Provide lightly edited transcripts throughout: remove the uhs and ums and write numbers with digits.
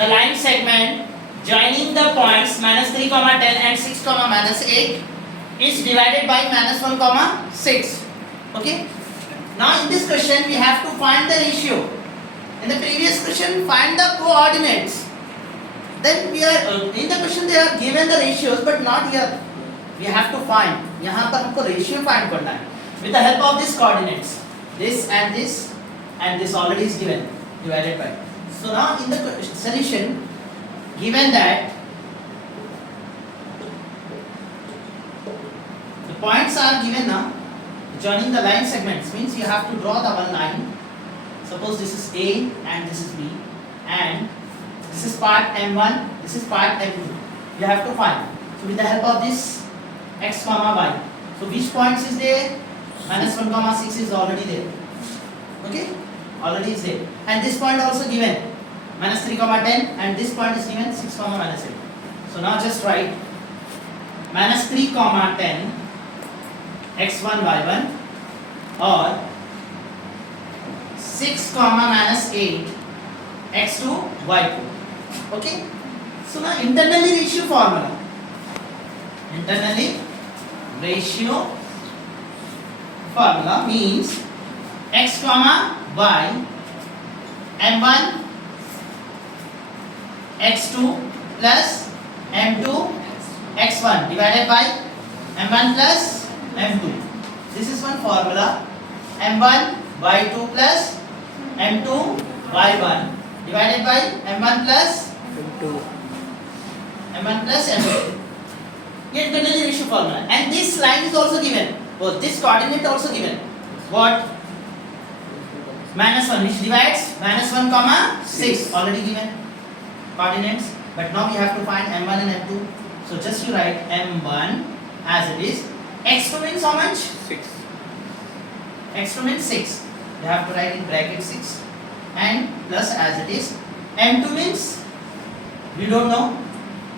the line segment joining the points -3, 10 and 6, -8 is divided by -1, 6. Okay. Now in this question we have to find the ratio. In the previous question find the coordinates. Then we are in the question they are given the ratios but not here. We have to find. यहाँ पर हमको ratio find करना है. With the help of these coordinates, this and this already is given, divided by. So now in the solution, given that the points are given now, joining the line segments means you have to draw the one line. Suppose this is A and this is B, and this is part M1, this is part M2. You have to find. So with the help of this x, y. So which points is there? -1, 6 is already there. Okay, already is there. And this point also given -3, 10, and this point is given 6, -8. So now just write -3, 10 x1 y1 or 6, -8 x2 y2. Okay. So now internally ratio formula. Internally ratio formula means x, y m1 x2 plus m2 x1 divided by m1 plus m2. This is one formula. m1 y2 plus m2 y1 divided by m1 plus m2. Get internally ratio formula. And this line is also given. Oh, this coordinate also given. What? -1, which divides -1, 6 already given coordinates. But now we have to find m1 and m2. So just you write m1 as it is. x2 means how much? 6. x2 means 6. You have to write in bracket 6 and plus as it is. m2 means we don't know.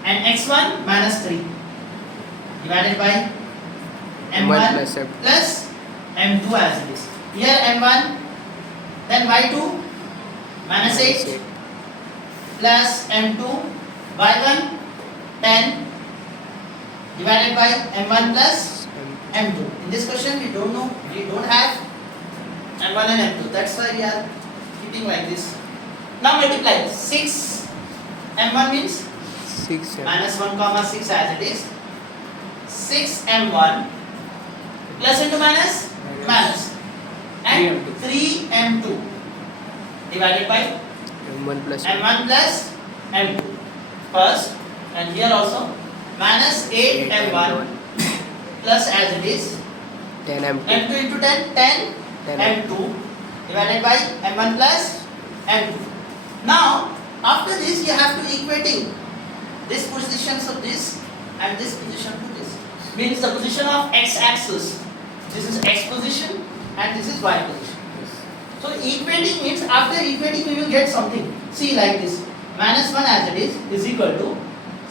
And x1 -3 divided by m1 plus m2 as it is. Here m1, then y2 -8 plus m2 y1 10 divided by m1 plus m2. In this question we don't know, we don't have m1 and m2. That's why we are keeping like this. Now multiply 6 m1 means 6 -1, 6 as it is. 6 m1 plus into minus and 3 m2 divided by m1 plus m2 first, and here also -8 m1 plus as it is 10 m2 m2 into 10 m2 divided by m1 plus m2. Now after this you have to equating this positions of this and this position to this. Means the position of x-axis. This is x position and this is y position. So equating means after equating we will get something. See like this. -1 as it is equal to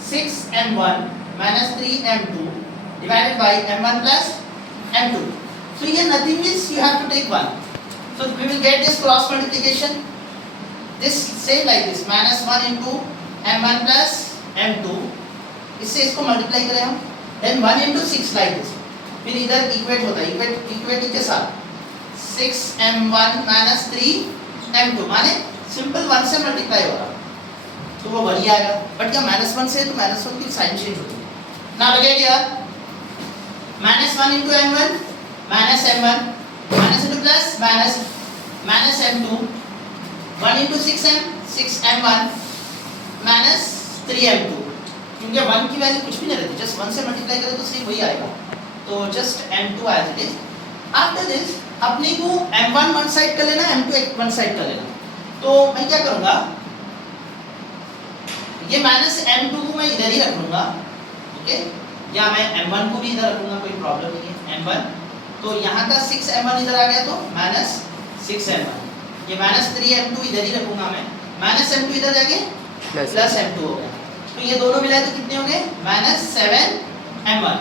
6 m1 -3 m2 divided by m1 plus m2. So here nothing is, you have to take 1. So we will get this cross multiplication. This same like this -1 into m1 plus m2. इससे इसको multiply करें हम. Then 1 into 6 like this. फिर इधर equate होता है, equating के साथ 6 m1 -3 m2 माने सिंपल 1 से मल्टीप्लाई होगा तो वो वही आएगा. बट क्या -1 से तो -1 की साइन चेंज होती है. Now again here -1 into m1 -m1 minus into plus minus m2 1 into 6m1 minus 3m2. क्योंकि 1 की वैल्यू कुछ भी नहीं रहती, जस्ट 1 से मल्टीप्लाई करें तो सेम वही आएगा. तो just m2 as it is. After this अपने को m1 वन साइड कर लेना, m2 वन साइड कर लेना. तो मैं क्या करूँगा, ये माइनस m2 को मैं इधर ही रख लूँगा. ओके, या मैं m1 को भी इधर रखूँगा, कोई प्रॉब्लम नहीं है. m1 तो यहाँ का 6m1 इधर आ गया तो माइनस 6m1. ये माइनस 3m2 इधर ही रखूँगा मैं. माइनस m2 इधर जाके प्लस m2 हो गया. तो ये दोनों मिलाए तो कितने होंगे, माइनस 7m1.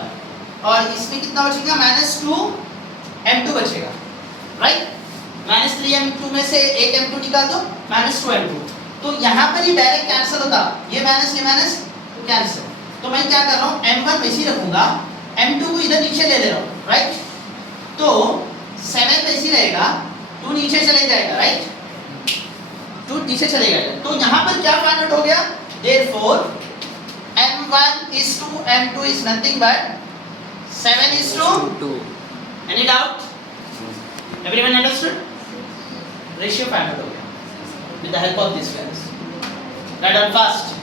और इसमें कितना बचेगा, माइनस 2m2 बचेगा. राइट, माइनस 3m2 में से एक m2 निकाल दो, माइनस 2m2. तो यहाँ पर ही डायरेक्ट कैंसिल होता, ये माइनस कैंसिल। तो मैं क्या कर रहा हूँ, m1 वैसे ही रखूंगा, m2 को इधर नीचे ले रहा हूँ, राइट। तो 7 वैसे ही रहेगा, 2 नीचे चले जाएगा, राइट, 2 नीचे चले जाएगा। तो यहाँ पर क्या फाइंड आउट हो गया, therefore m1 is to m2 is nothing but 7 is to 2. any doubt, everyone understood, ratio find out हो गया with the help of this values. Write down fast.